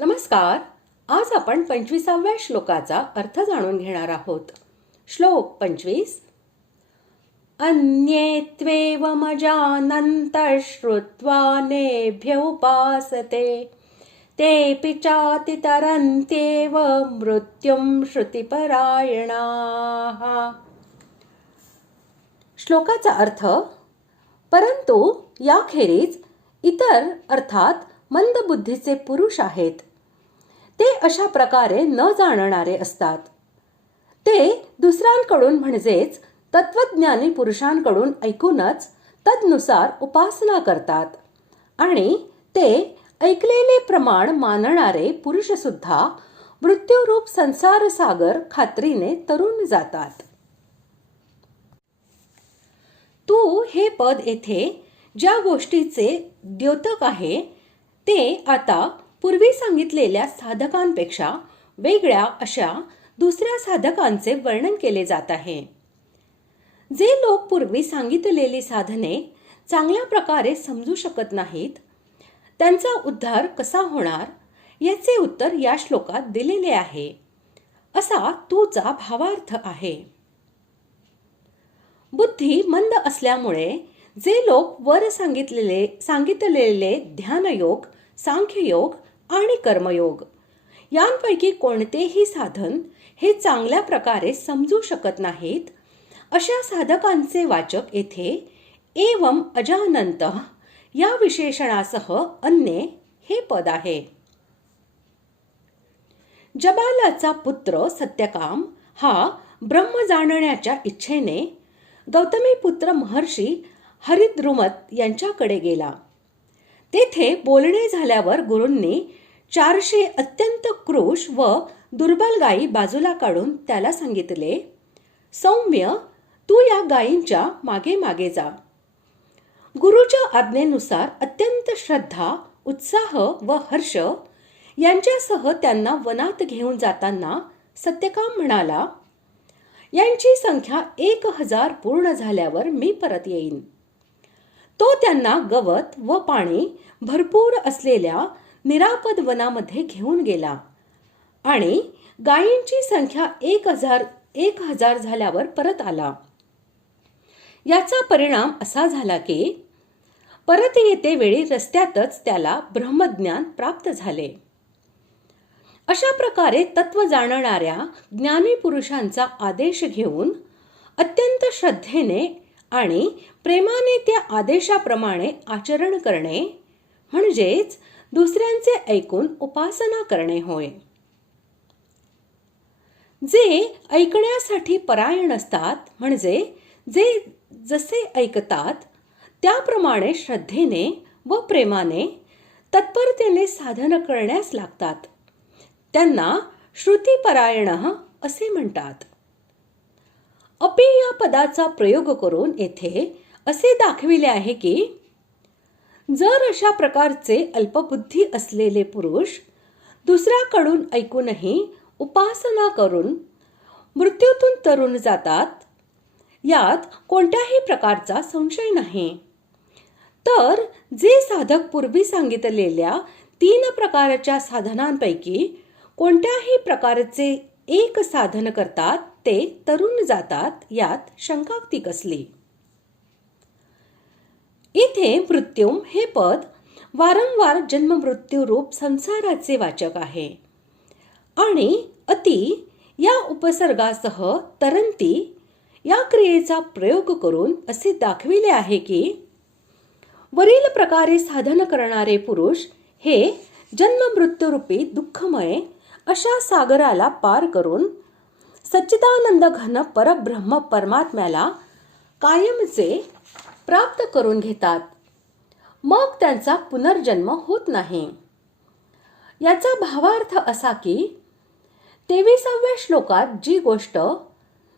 नमस्कार. आज आपण 25व्या श्लोकाचा अर्थ जाणून घेणार आहोत. श्लोक 25. अन्ये त्वेवमजानन्तः श्रुत्वा नेभ्य उपासते तेऽपि चातितरन्त्येव मृत्युं श्रुतिपरायणाः. श्लोकाचा अर्थ, परंतु याखेरीज इतर अर्थात मंदबुद्धीचे पुरुष आहेत. ते अशा प्रकारे न जाणणारे असतात. ते दुसऱ्यांकडून म्हणजेच तत्वज्ञानी पुरुषांकडून ऐकूनच तदनुसार उपासना करतात आणि ते ऐकलेले प्रमाण मानणारे पुरुष सुद्धा मृत्यूरूप संसार सागर खात्रीने तरून जातात. तू हे पद येथे ज्या गोष्टीचे द्योतक आहे ते आता पूर्वी सांगितलेल्या साधकांपेक्षा वेगळ्या अशा दुसऱ्या साधकांचे वर्णन केले जात आहे. जे लोक पूर्वी सांगितलेली साधने चांगल्या प्रकारे समजू शकत नाहीत, त्यांचा उद्धार कसा होणार याचे उत्तर या श्लोकात दिलेले आहे, असा तूचा भावार्थ आहे. बुद्धी मंद असल्यामुळे जे लोक वर सांगितलेले ध्यानयोग, सांख्ययोग आणि कर्मयोग यांपैकी कोणतेही साधन हे चांगल्या प्रकारे समजू शकत नाहीत, अशा साधकांचे वाचक येथे एवम अजानन्तः या विशेषणासह अन्ये हे पद आहे. जबालाचा पुत्र सत्यकाम हा ब्रह्म जाणण्याच्या इच्छेने गौतमीपुत्र महर्षी हरिद्रुमत यांच्याकडे गेला. तेथे बोलणे झाल्यावर गुरूंनी 400 अत्यंत क्रूश व दुर्बल गायी बाजूला काढून त्याला सांगितले, सौम्य, तू या गायींच्या मागे मागे जा. गुरुच्या आज्ञेनुसार अत्यंत श्रद्धा, उत्साह व हर्ष यांच्यासह त्यांना वनात घेऊन जाताना सत्यकाम म्हणाला, यांची संख्या 1000 पूर्ण झाल्यावर मी परत येईन. तो त्यांना गवत व पाणी भरपूर असलेल्या निरापद वनामध्ये घेऊन गेला आणि गायींची संख्या 1000 झाल्यावर परत आला. याचा परिणाम असा झाला की परत येते वेळी रस्त्यातच त्याला ब्रह्मज्ञान प्राप्त झाले. अशा प्रकारे तत्व जाणणाऱ्या ज्ञानी पुरुषांचा आदेश घेऊन अत्यंत श्रद्धेने आणि प्रेमाने त्या आदेशाप्रमाणे आचरण करणे म्हणजेच दुसऱ्यांचे ऐकून उपासना करणे होय. जे ऐकण्यासाठी परायण असतात, म्हणजे जे जसे ऐकतात त्याप्रमाणे श्रद्धेने व प्रेमाने तत्परतेने साधन करण्यास लागतात, त्यांना श्रुतिपरायणः असे म्हणतात. अपि या पदाचा प्रयोग करून येथे असे दाखविले आहे की जर अशा प्रकारचे अल्पबुद्धी असलेले पुरुष दुसऱ्याकडून ऐकूनही उपासना करून मृत्यूतून तरून जातात, यात कोणत्याही प्रकारचा संशय नाही. तर जे साधक पूर्वी सांगितलेल्या 3 प्रकारच्या साधनांपैकी कोणत्याही प्रकारचे एक साधन करतात ते तरून जातात, यात शंकाक्ती कसली. इथे मृत्युम हे पद वारंवार जन्म मृत्यू रूप संसाराचे वाचक आहे आणि अति या उपसर्गासह तरंती या क्रियेचा प्रयोग करून असे दाखविले आहे की वरील प्रकारे साधन करणारे पुरुष हे जन्म मृत्यू रूपी दुःखमय अशा सागराला पार करून सच्चिदानंद घन परब्रह्म परमात्म्याला कायमचे प्राप्त करून घेतात. मग त्यांचा पुनर्जन्म होत नाही. याचा भावार्थ असा की 23व्या श्लोकात जी गोष्ट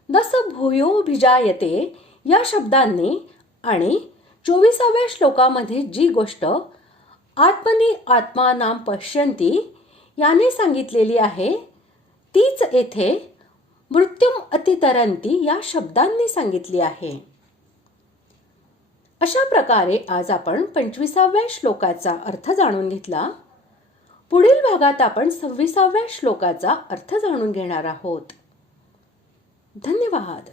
दस भूयोभिजायते या शब्दांनी आणि 24व्या श्लोकामध्ये जी गोष्ट आत्मनि आत्मानां पश्यन्ति याने सांगितलेली आहे, तीच येथे मृत्युम अतितरंती या शब्दांनी सांगितली आहे. अशा प्रकारे आज आपण 25व्या श्लोकाचा अर्थ जाणून घेतला. पुढील भागात आपण 26व्या श्लोकाचा अर्थ जाणून घेणार आहोत. धन्यवाद.